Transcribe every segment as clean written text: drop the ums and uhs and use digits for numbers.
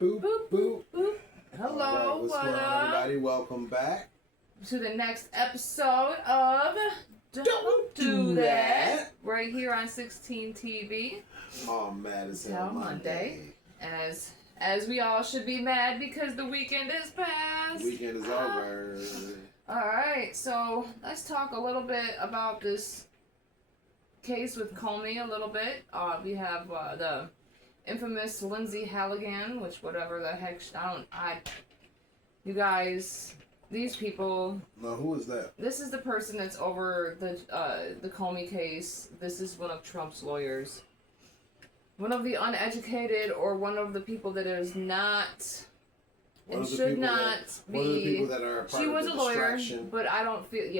Boop, boop, boop. Boop. Hello, All right, what's going on, everybody? Welcome back to the next episode of Don't Do That. Right here on 16 TV. Oh, mad as hell Monday. As we all should be mad because the weekend is past. Weekend is over. Alright, so let's talk a little bit about this case with Comey a little bit. We have the infamous Lindsay Halligan, which whatever the heck, you guys, these people. Now, who is that? This is the person that's over the Comey case. This is one of Trump's lawyers. One of the uneducated, or one of the people that is not and should not be. One of the people that are part she of was the a lawyer, distraction. but I don't feel,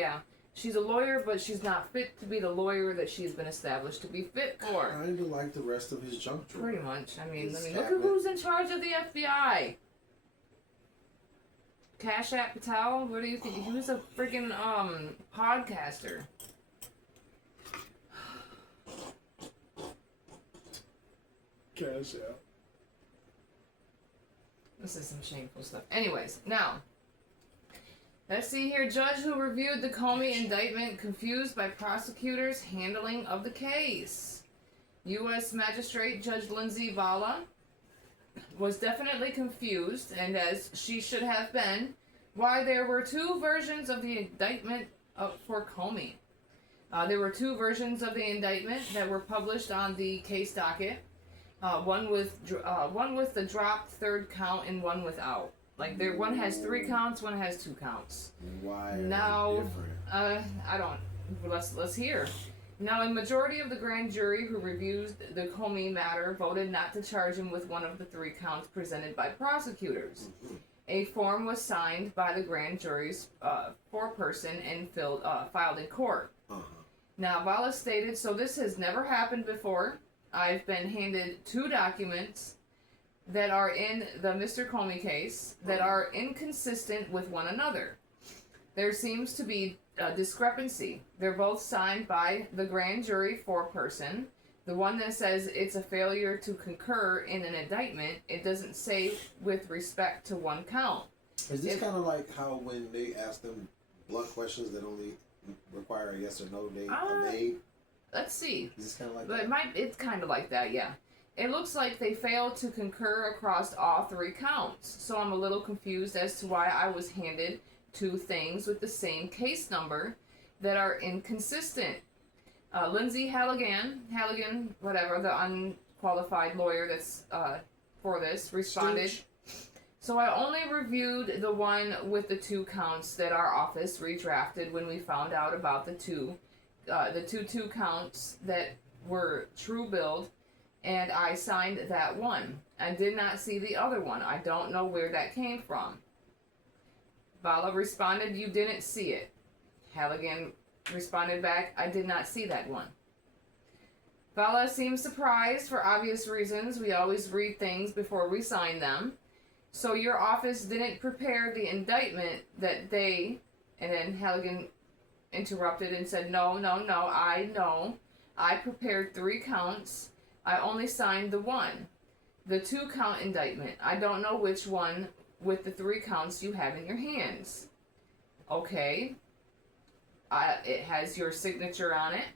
she's a lawyer, but she's not fit to be the lawyer that she's been established to be fit for. Kind of like the rest of his junk drawer. Pretty much. I mean, look at who's in charge of the FBI. Kashat Patel? What do you think? He was a freaking podcaster. Cash out. This is some shameful stuff. Anyways, now, let's see here. Judge who reviewed the Comey indictment confused by prosecutors' handling of the case. U.S. Magistrate Judge Lindsay Vala was definitely confused, and as she should have been, why there were two versions of the indictment for Comey. There were two versions of the indictment that were published on the case docket. One with the dropped third count and one without. Like one has 3 counts, one has 2 counts. Why? Now, let's hear. Now, a majority of the grand jury who reviewed the Comey matter voted not to charge him with one of the 3 counts presented by prosecutors. Mm-hmm. A form was signed by the grand jury's foreperson and filed in court. Uh-huh. Now, Vala stated, "So this has never happened before. I've been handed 2 documents that are in the Mr. Comey case that are inconsistent with one another. There seems to be a discrepancy. They're both signed by the grand jury foreperson. The one that says it's a failure to concur in an indictment, it doesn't say with respect to 1 count." Is this kind of like how when they ask them blunt questions that only require a yes or no, they made? Let's see. Is this kind of like but that? It's kind of like that, yeah. It looks like they failed to concur across all 3 counts. So I'm a little confused as to why I was handed 2 things with the same case number that are inconsistent. Lindsay Halligan, whatever, the unqualified lawyer that's for this, responded. "So I only reviewed the one with the 2 counts that our office redrafted when we found out about the two counts that were true billed, and I signed that one. I did not see the other one. I don't know where that came from." Vala responded, "You didn't see it." Halligan responded back, "I did not see that one." Vala seemed surprised for obvious reasons. "We always read things before we sign them. So your office didn't prepare the indictment that they..." And then Halligan interrupted and said, No, I know. I prepared 3 counts. I only signed the one. The 2 count indictment. I don't know which one with the 3 counts you have in your hands." "Okay. It has your signature on it,"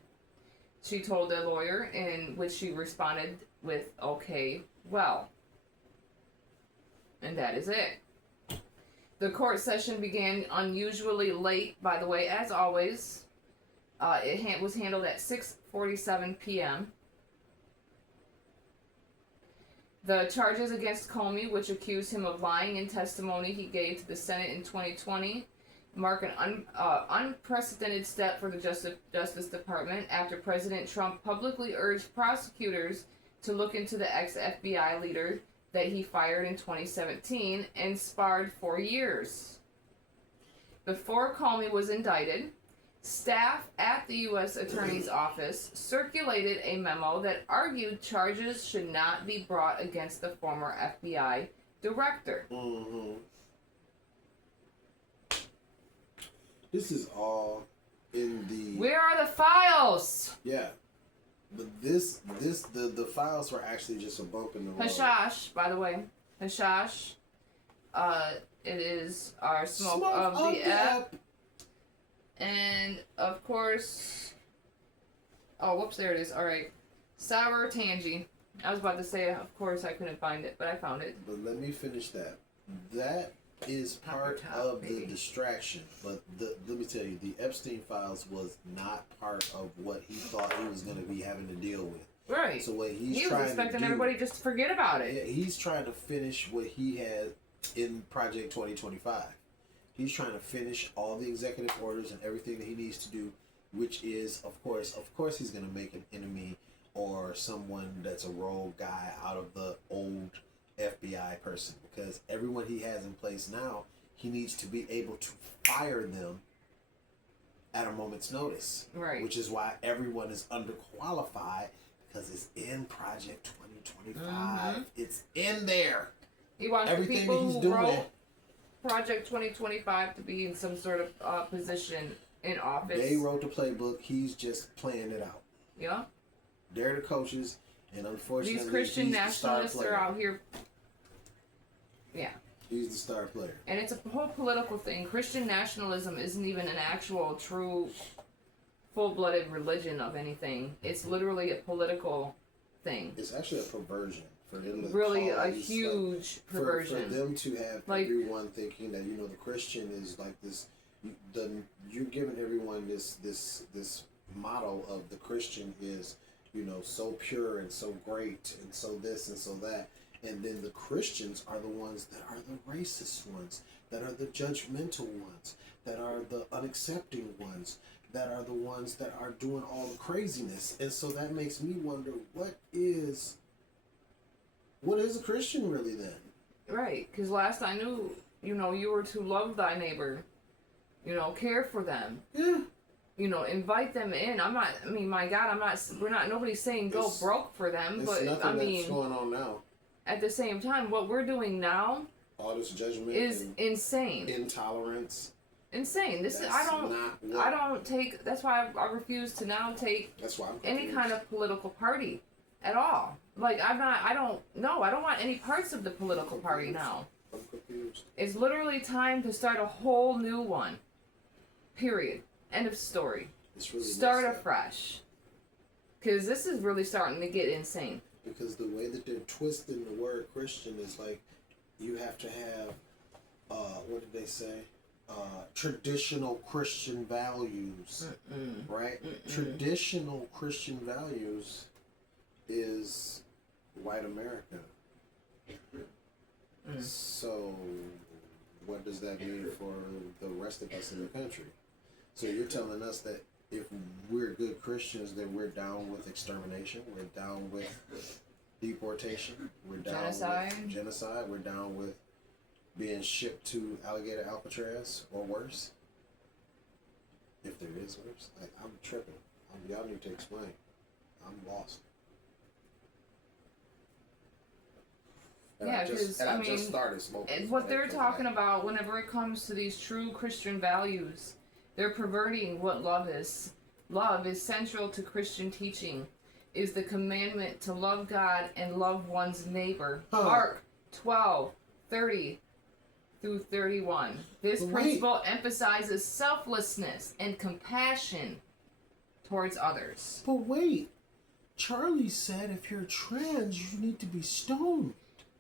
she told the lawyer, in which she responded with, "Okay, well." And that is it. The court session began unusually late, by the way, as always. It was handled at 6:47 p.m. The charges against Comey, which accuse him of lying in testimony he gave to the Senate in 2020, mark an unprecedented step for the Justice Department after President Trump publicly urged prosecutors to look into the ex-FBI leader that he fired in 2017 and sparred for years. Before Comey was indicted, staff at the U.S. Attorney's Office circulated a memo that argued charges should not be brought against the former FBI director. Mm-hmm. This is all in the... Where are the files? Yeah. But the files were actually just a bump in the road. Hashash, by the way. Hashash. It is our smoke of the app. And, of course... Oh, whoops, there it is. Alright. Sour Tangy. I was about to say, of course, I couldn't find it, but I found it. But let me finish that. That is part of the distraction. But let me tell you, the Epstein files was not part of what he thought he was going to be having to deal with. Right. So what he was expecting everybody just to forget about it. Yeah, he's trying to finish what he had in Project 2025. He's trying to finish all the executive orders and everything that he needs to do, which is, of course, he's going to make an enemy or someone that's a rogue guy out of the old FBI person, because everyone he has in place now, he needs to be able to fire them at a moment's notice. Right. Which is why everyone is underqualified, because it's in Project 2025. It's in there. He wants everything the people who wrote Project 2025 to be in some sort of position in office. They wrote the playbook. He's just playing it out. Yeah. They're the coaches, and unfortunately, these Christian nationalists are out here. Yeah. He's the star player. And it's a whole political thing. Christian nationalism isn't even an actual, true, full-blooded religion of anything. It's literally a political thing. It's actually a perversion. For them to really a huge perversion. For them to have everyone thinking that, the Christian is like this. You're giving everyone this model of the Christian is, so pure and so great and so this and so that. And then the Christians are the ones that are the racist ones, that are the judgmental ones, that are the unaccepting ones, that are the ones that are doing all the craziness. And so that makes me wonder, what is a Christian really then? Right, because last I knew, you were to love thy neighbor, care for them. Yeah. Invite them in. My God, nobody's saying go broke for them, but that's going on now. At the same time, what we're doing now, all this judgment is insane. Intolerance. Insane. That's why I refuse to now take any kind of political party at all. I don't want any parts of the political party now. I'm confused. It's literally time to start a whole new one. Period. End of story. It's really start afresh. Because this is really starting to get insane. Because the way that they're twisting the word Christian is like, you have to have, what did they say? Traditional Christian values. Right? Traditional Christian values is white America. So, what does that mean for the rest of us in the country? So you're telling us that if we're good Christians, then we're down with extermination, we're down with deportation, we're down with genocide, we're down with being shipped to alligator Alcatraz or worse? If there is worse. I'm tripping. Y'all need to explain. I'm lost. Yeah, because I just started smoking. What they're talking about whenever it comes to these true Christian values, they're perverting what love is. Love is central to Christian teaching, is the commandment to love God and love one's neighbor. Mark 12:30 through 31. This principle emphasizes selflessness and compassion towards others. But wait, Charlie said if you're trans, you need to be stoned.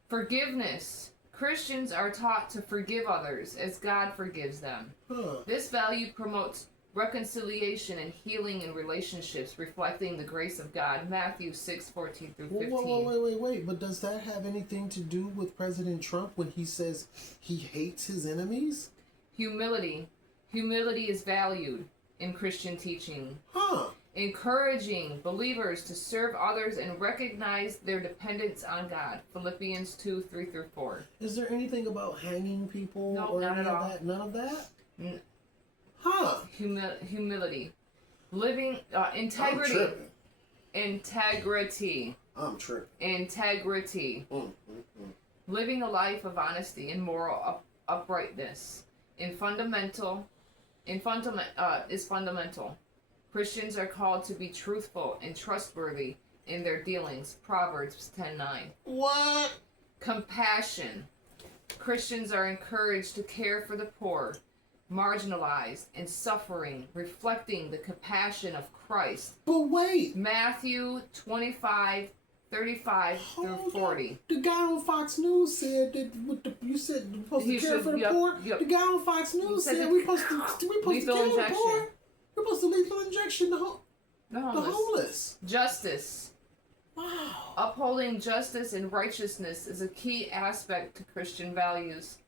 Forgiveness. Christians are taught to forgive others as God forgives them. This value promotes reconciliation and healing in relationships, reflecting the grace of God. Matthew 6:14 through 15. Wait. But does that have anything to do with President Trump when he says he hates his enemies? Humility. Humility is valued in Christian teaching. Encouraging believers to serve others and recognize their dependence on God. Philippians 2:3 through 4. Is there anything about hanging people no, or not any at of all. that? None of that? Humility. Living integrity. Integrity. I'm tripping. Integrity. Living a life of honesty and moral uprightness is fundamental. Christians are called to be truthful and trustworthy in their dealings. Proverbs 10:9. What? Compassion. Christians are encouraged to care for the poor, marginalized, and suffering, reflecting the compassion of Christ. But wait. Matthew 25:35 through 40. The guy on Fox News said that you said you're supposed to care for the poor. Yep. The guy on Fox News said we're supposed to care for the poor. We're supposed to lethal injection the homeless. Justice. Wow. Upholding justice and righteousness is a key aspect to Christian values.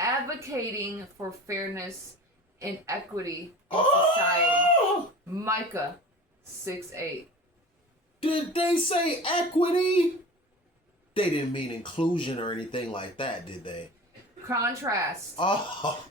Advocating for fairness and equity in society. Micah 6:8. Did they say equity? They didn't mean inclusion or anything like that, did they? Contrast.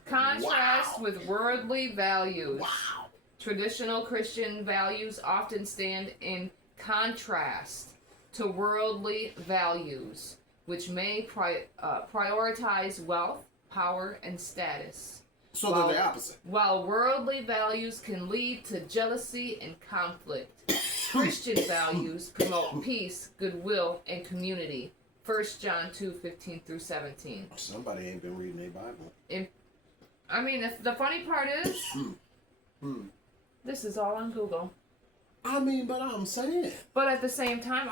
Contrast with worldly values. Wow. Traditional Christian values often stand in contrast to worldly values, which may prioritize wealth, power, and status. So they're the opposite. While worldly values can lead to jealousy and conflict, Christian values promote peace, goodwill, and community. 1 John 2:15 through 17. Somebody ain't been reading their Bible. The funny part is, this is all on Google. But I'm saying. But at the same time,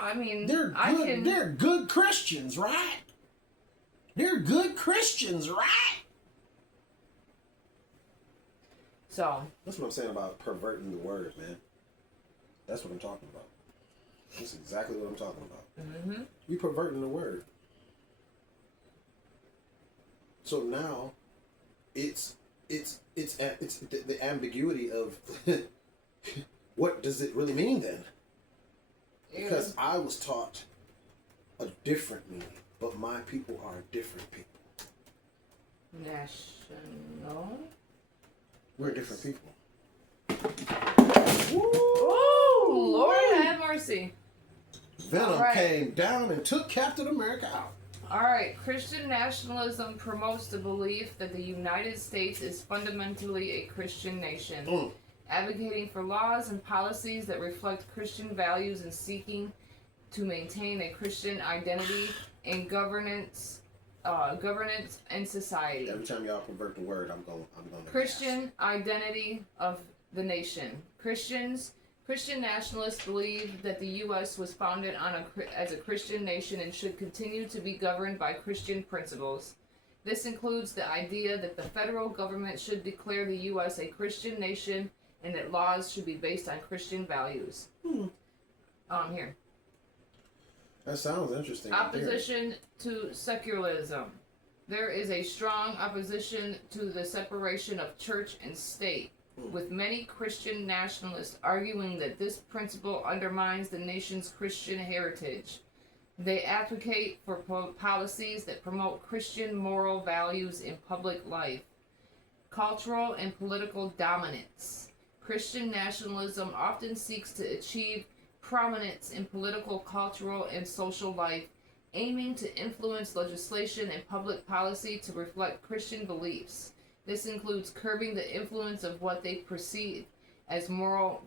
they're good. They're good Christians, right? They're good Christians, right? So. That's what I'm saying about perverting the word, man. That's what I'm talking about. That's exactly what I'm talking about. Mm-hmm. We perverting the word. So now, it's the ambiguity of what does it really mean then? Because I was taught a different meaning, but my people are different people. National. We're different people. Woo! Lord have mercy. Venom came down and took Captain America out. Alright, Christian nationalism promotes the belief that the United States is fundamentally a Christian nation, advocating for laws and policies that reflect Christian values and seeking to maintain a Christian identity and governance and society. Every time y'all pervert the word, I'm going. Christian identity of the nation. Christian nationalists believe that the U.S. was founded as a Christian nation and should continue to be governed by Christian principles. This includes the idea that the federal government should declare the U.S. a Christian nation and that laws should be based on Christian values. Here. That sounds interesting. Opposition to secularism. There is a strong opposition to the separation of church and state, with many Christian nationalists arguing that this principle undermines the nation's Christian heritage. They advocate for policies that promote Christian moral values in public life. Cultural and political dominance. Christian nationalism often seeks to achieve prominence in political, cultural, and social life, aiming to influence legislation and public policy to reflect Christian beliefs. This includes curbing the influence of what they perceive as moral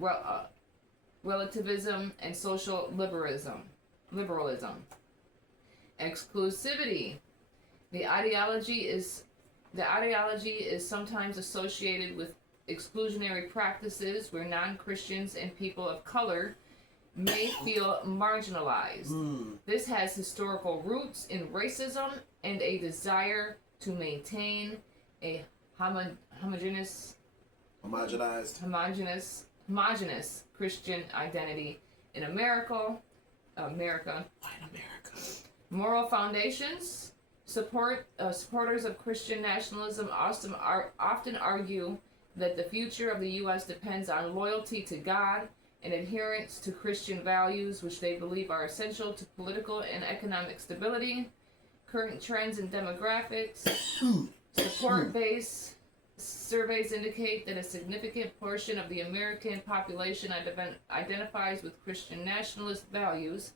relativism and social liberalism. Exclusivity. The ideology is sometimes associated with exclusionary practices where non-Christians and people of color may feel marginalized. This has historical roots in racism and a desire to maintain a homogeneous Christian identity in America. Moral foundations. Supporters of Christian nationalism often argue that the future of the U.S. depends on loyalty to God and adherence to Christian values, which they believe are essential to political and economic stability. Current trends and demographics. Support-based surveys indicate that a significant portion of the American population identifies with Christian nationalist values,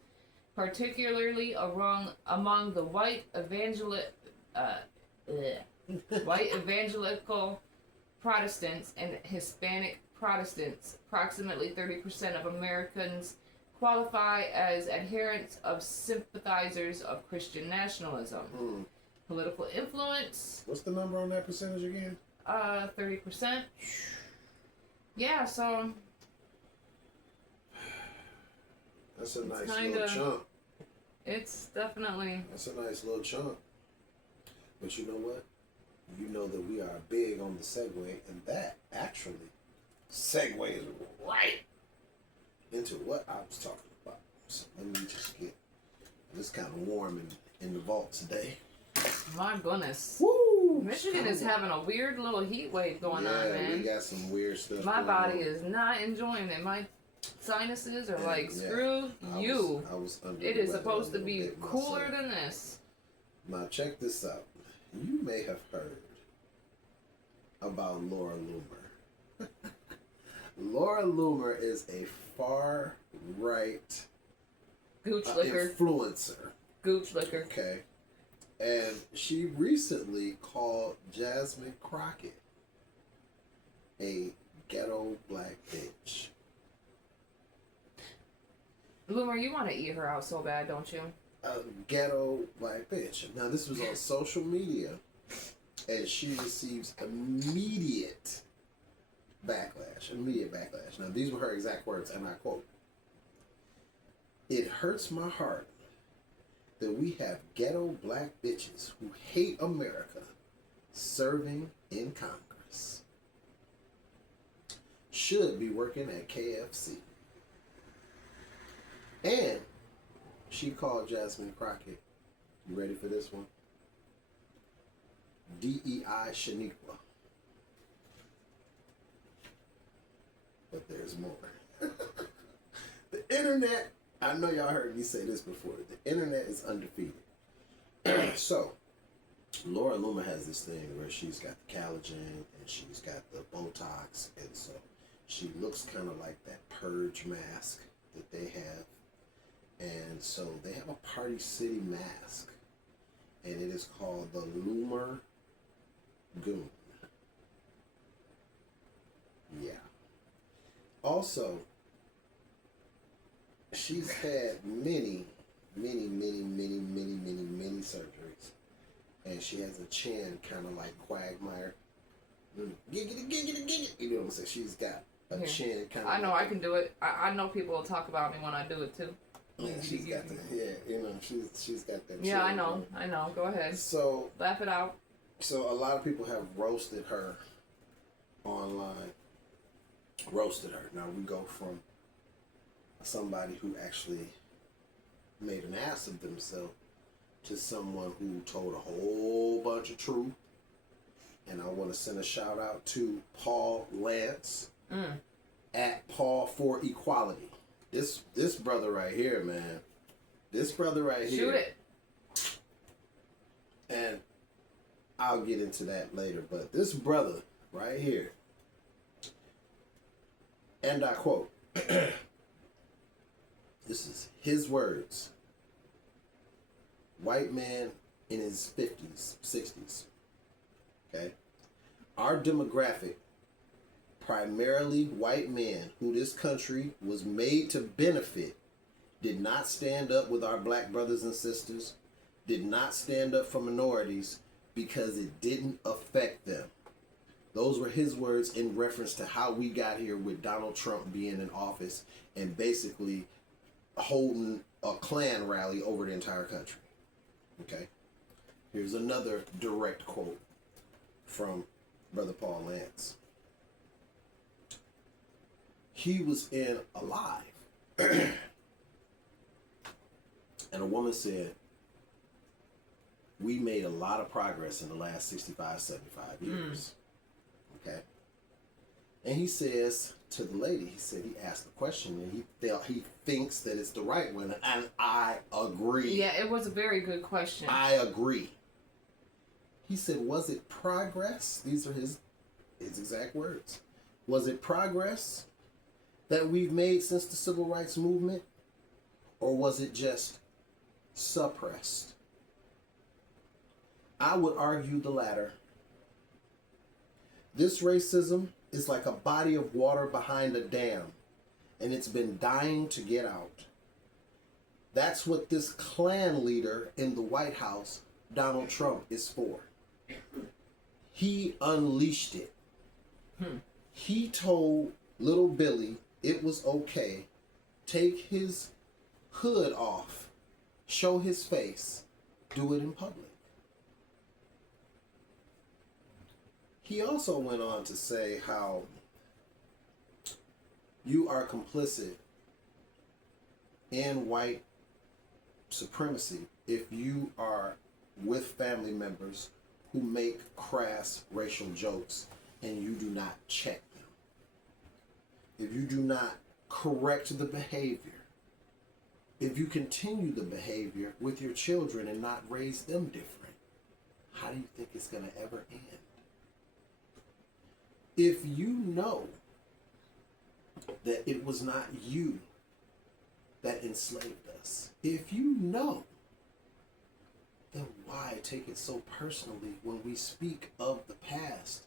particularly among the white evangelical Protestants and Hispanic Protestants. Approximately 30% of Americans qualify as adherents of sympathizers of Christian nationalism. Political influence. What's the number on that percentage again? 30%. Yeah, so that's a nice little chunk. It's definitely. That's a nice little chunk. But you know what? You know that we are big on the segue, and that actually segues right into what I was talking about. So let me just get. It's kind of warm in the vault today. My goodness. Woo! Michigan is having a weird little heat wave going on, man. Yeah, we got some weird stuff. My body is not enjoying it. My sinuses are like, screw you. I was under it is supposed to be cooler than this. Now check this out. You may have heard about Laura Loomer. Laura Loomer is a far right Gooch liquor. Influencer. Gooch liquor. Okay. And she recently called Jasmine Crockett a ghetto black bitch. Loomer, you want to eat her out so bad, don't you? A ghetto black bitch. Now, this was on social media, and she receives immediate backlash. Now, these were her exact words, and I quote, "It hurts my heart that we have ghetto black bitches who hate America serving in Congress. Should be working at KFC." And she called Jasmine Crockett, you ready for this one? DEI Shaniqua. But there's more. The internet, I know y'all heard me say this before, the internet is undefeated. So, Laura Loomer has this thing where she's got the collagen and she's got the Botox, and so she looks kind of like that purge mask that they have. And so they have a Party City mask, and it is called the Loomer Goon. Yeah. Also, she's had many surgeries, and she has a chin kind of like Quagmire. Giggity. You know what I'm saying? She's got a chin kind of. I know I can do it. I know people will talk about me when I do it too. Yeah, she's got the, she's got that. Yeah, I know. Go ahead. So laugh it out. So a lot of people have roasted her online. Now we go from somebody who actually made an ass of themselves to someone who told a whole bunch of truth. And I want to send a shout out to Paul Lance at Paul for Equality. This brother right here, man. This brother right here. Shoot it. And I'll get into that later. But this brother right here, and I quote, this is his words. White man in his 50s, 60s. Okay? Our demographic, primarily white men who this country was made to benefit, did not stand up with our black brothers and sisters, did not stand up for minorities because it didn't affect them. Those were his words in reference to how we got here with Donald Trump being in office and basically holding a Klan rally over the entire country. Okay? Here's another direct quote from Brother Paul Lance. He was in Alive. And a woman said, we made a lot of progress in the last 65, 75 years. Okay? And he says to the lady, he said he asked the question and he thinks that it's the right one. And I agree. Yeah, it was a very good question. I agree. He said, was it progress? These are his exact words. Was it progress that we've made since the civil rights movement? Or was it just suppressed? I would argue the latter. This racism is like a body of water behind a dam, and it's been dying to get out. That's what this Klan leader in the White House, Donald Trump, is for. He unleashed it. He told little Billy it was okay. Take his hood off. Show his face. Do it in public. He also went on to say how you are complicit in white supremacy if you are with family members who make crass racial jokes and you do not check them. If you do not correct the behavior, if you continue the behavior with your children and not raise them different, how do you think it's going to ever end? If you know that it was not you that enslaved us, if you know, then why take it so personally when we speak of the past?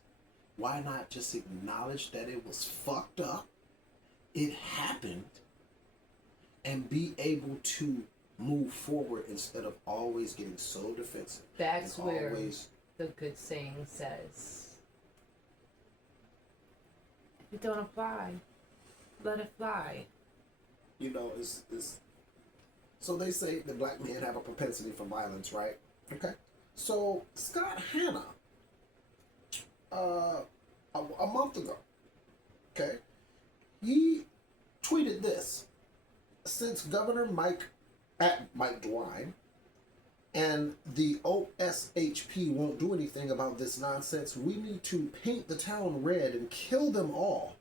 Why not just acknowledge that it was fucked up, it happened, and be able to move forward instead of always getting so defensive? That's where the good saying says, if it don't apply, let it fly. You know, it's so they say that black men have a propensity for violence, right? Okay. So Scott Hanna, a month ago, okay, he tweeted this. Since Governor Mike DeWine and the OSHP won't do anything about this nonsense, we need to paint the town red and kill them all.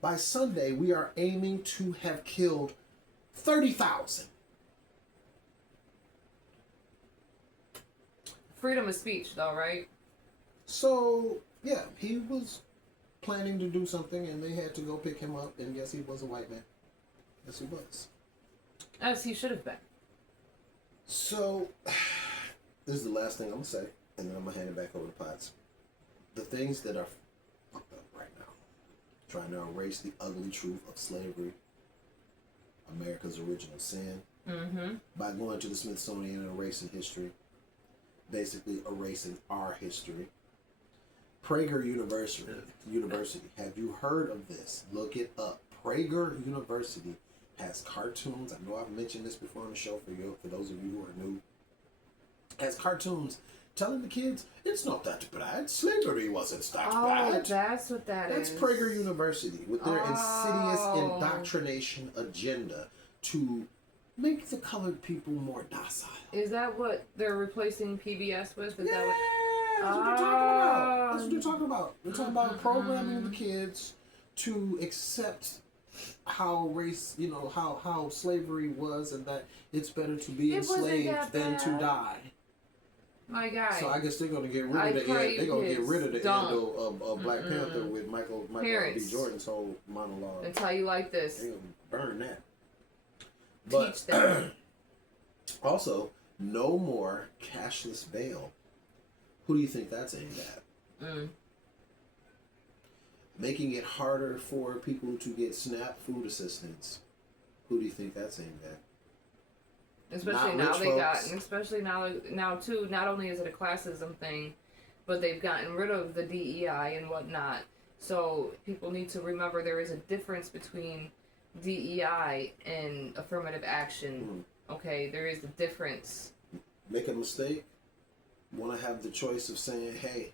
By Sunday, we are aiming to have killed 30,000. Freedom of speech, though, right? So, yeah, he was planning to do something, and they had to go pick him up, and yes, he was a white man. Yes, he was. As he should have been. So, this is the last thing I'm going to say, and then I'm going to hand it back over to Potts. The things that are fucked up right now, trying to erase the ugly truth of slavery, America's original sin, by going to the Smithsonian and erasing history, basically erasing our history. Prager University. Have you heard of this? Look it up. Prager University has cartoons. I know I've mentioned this before on the show for those of you who are new. Has cartoons telling the kids it's not that bad. Slavery wasn't that bad. Oh, that's what That's Prager University with their insidious indoctrination agenda to make the colored people more docile. Is that what they're replacing PBS with? Is yeah, that what? That's what they're talking about. That's what they're talking about. They're talking about programming the kids to accept how race, how slavery was, and that it's better to be enslaved than to die. My guy. So I guess they're gonna get rid of the end. They're gonna get rid of the end of Black Panther with Michael B. Jordan's whole monologue. That's how you like this. They're gonna burn that. Teach them. Also, no more cashless bail. Who do you think that's aimed at? Making it harder for people to get SNAP food assistance. Who do you think that's aimed at? Especially now too, not only is it a classism thing, but they've gotten rid of the DEI and whatnot. So people need to remember there is a difference between DEI and affirmative action. Okay, there is a difference. Make a mistake, want to have the choice of saying, hey,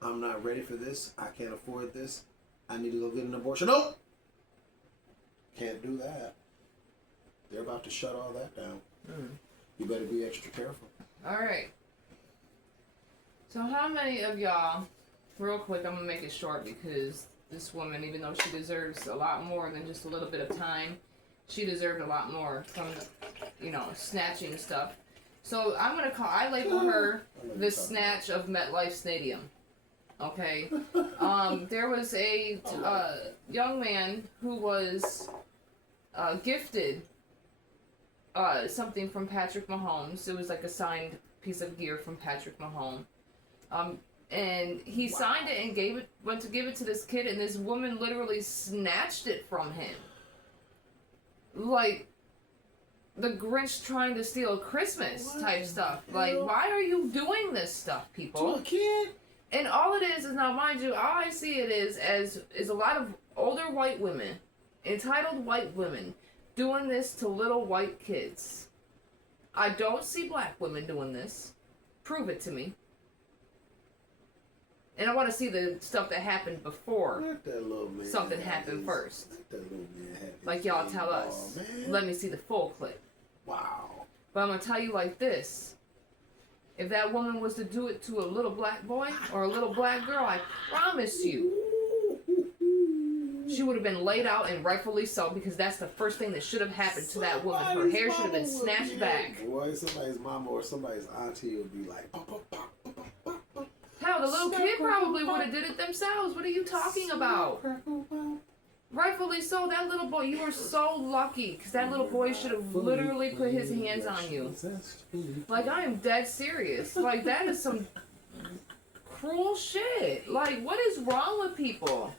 I'm not ready for this, I can't afford this, I need to go get an abortion. Nope! Can't do that. They're about to shut all that down. You better be extra careful. Alright. So how many of y'all, real quick, I'm going to make it short because this woman, even though she deserves a lot more than just a little bit of time, she deserved a lot more from, snatching stuff. So I label her the snatch of MetLife Stadium. Okay? There was a young man who was gifted something from Patrick Mahomes. It was like a signed piece of gear from Patrick Mahomes. And he signed it and went to give it to this kid, and this woman literally snatched it from him. Like, the Grinch trying to steal Christmas type stuff. the Like, hell? why are you doing this stuff, To people? a kid? And all it is now, mind you, all I see it is a lot of older white women, entitled white women, doing this to little white kids. I don't see black women doing this. Prove it to me. And I want to see the stuff that happened before Let that little man something have happened his- first. Let that little man have his Like y'all game tell ball, us. man. Let me see the full clip. Wow. But I'm going to tell you like this. If that woman was to do it to a little black boy or a little black girl, I promise you, she would have been laid out, and rightfully so, because that's the first thing that should have happened to that woman. Her hair should have been snatched back. Boy, somebody's mama or somebody's auntie would be like, pop, pop, pop, pop, pop, pop, pop. Hell, the little kid probably would have did it themselves. What are you talking about? Rightfully so. That little boy, you were so lucky, because that little boy should have literally put his hands on you. Like, I am dead serious. Like, that is some cruel shit. Like, what is wrong with people?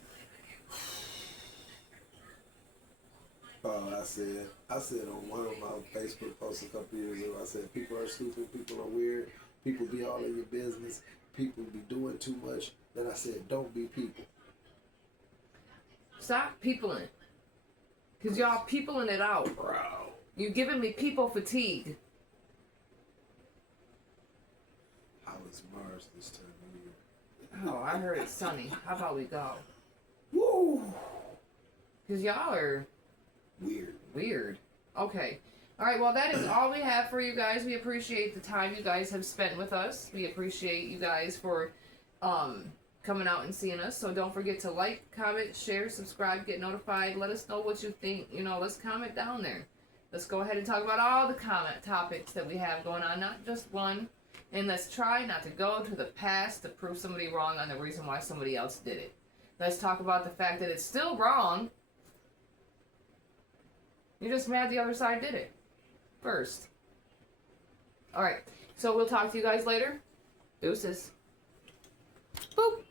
Oh, I said on one of my Facebook posts a couple years ago, I said, people are stupid, people are weird, people be all in your business, people be doing too much. Then I said, don't be people. Stop peopling. Because y'all peopling it out. Bro. You're giving me people fatigue. How is Mars this time of year? Oh, I heard it's sunny. How about we go? Woo! Because y'all are weird. Okay. Alright, well, that is all we have for you guys. We appreciate the time you guys have spent with us. We appreciate you guys for coming out and seeing us. So don't forget to like, comment, share, subscribe, get notified. Let us know what you think. You know, let's comment down there. Let's go ahead and talk about all the comment topics that we have going on, not just one. And let's try not to go to the past to prove somebody wrong on the reason why somebody else did it. Let's talk about the fact that it's still wrong. You're just mad the other side did it first. Alright, so we'll talk to you guys later. Deuces. Boop.